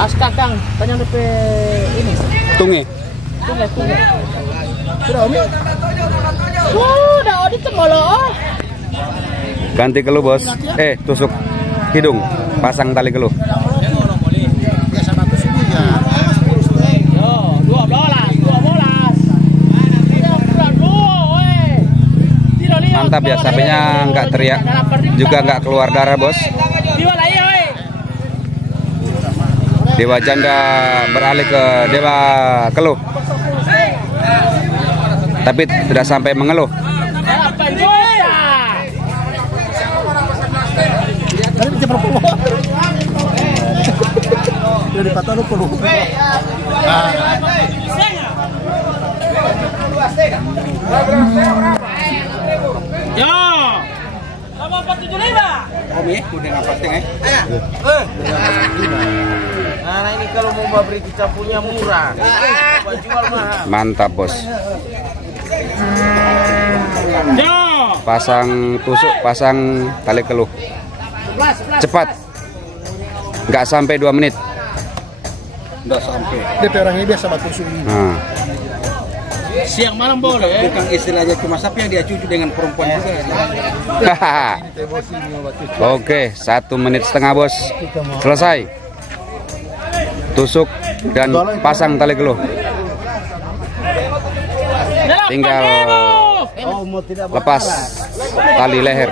Aska Kang, tanya DP ini. Tunge. Tunge. Sudah Omi? Sudah Odi cemolo. Ganti keluh bos. Tusuk hidung, pasang tali keluh. Mantap ya, sapinya nggak teriak, juga nggak keluar darah bos. Dewa Janda beralih ke Dewa Keluh, tapi tidak sampai mengeluh. Yo, 475. Omi, udah ngapas teng Nah ini kalau mau beli kita punya murah, jual mahal. Mantap bos. Yo, Pasang tusuk, pasang tali keluh. Cepat, nggak sampai 2 menit. Nggak sampai. DP orang ini biasa batu sugi. Nah. siang malam boleh. Bukan istilahnya cuma sapi yang dia cucu dengan perempuan juga. Oke, 1,5 menit bos. Selesai. Tusuk dan pasang tali keluh. Tinggal lepas tali leher.